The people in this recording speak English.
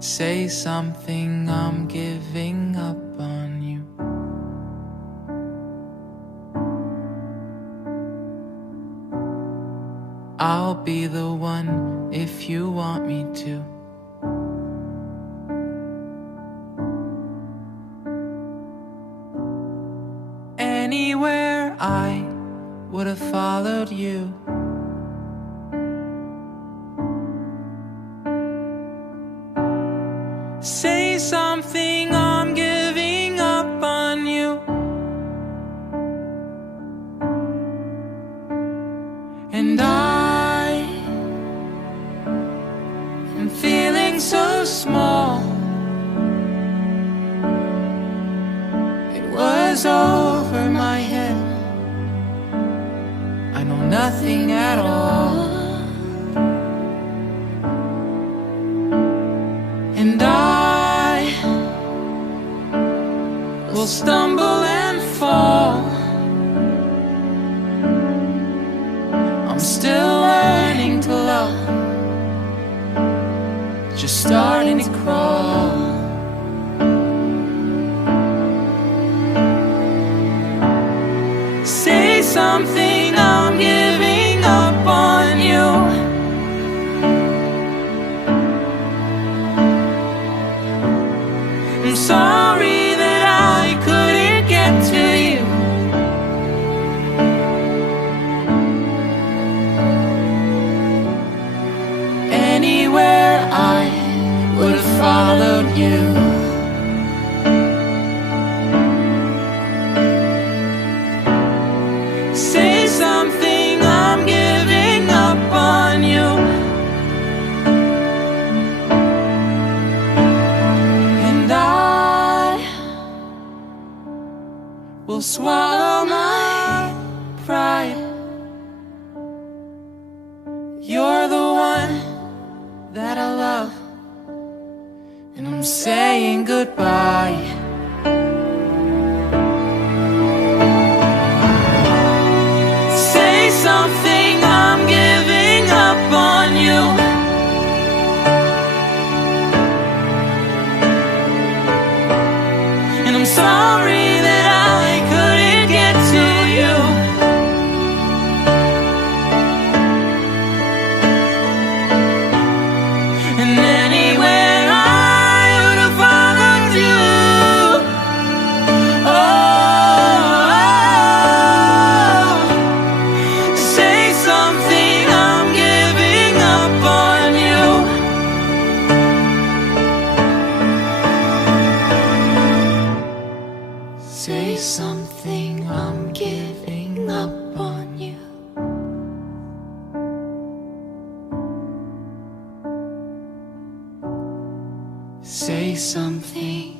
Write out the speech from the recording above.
Say something, I'm giving up on you. I'll be the one if you want me to. Anywhere I would have followed you. Say something, I'm giving up on you. And I am feeling so small. It was over my head. I know nothing at all. And I will stumble and fall. I'm still learning to love, just starting to crawl. Say something, I'm giving up on you. I'm sorry that I couldn't get to you. Anywhere I would have followed you. Say something, I'm giving up on you. And I will swallow my pride. You're the one that I love, and I'm saying goodbye. Say something, I'm giving up on you. And I'm sorry that I couldn't get to you. And anywhere I would have followed you. Oh, say something, I'm giving up on you. Say something, I'm giving up on you. Say something.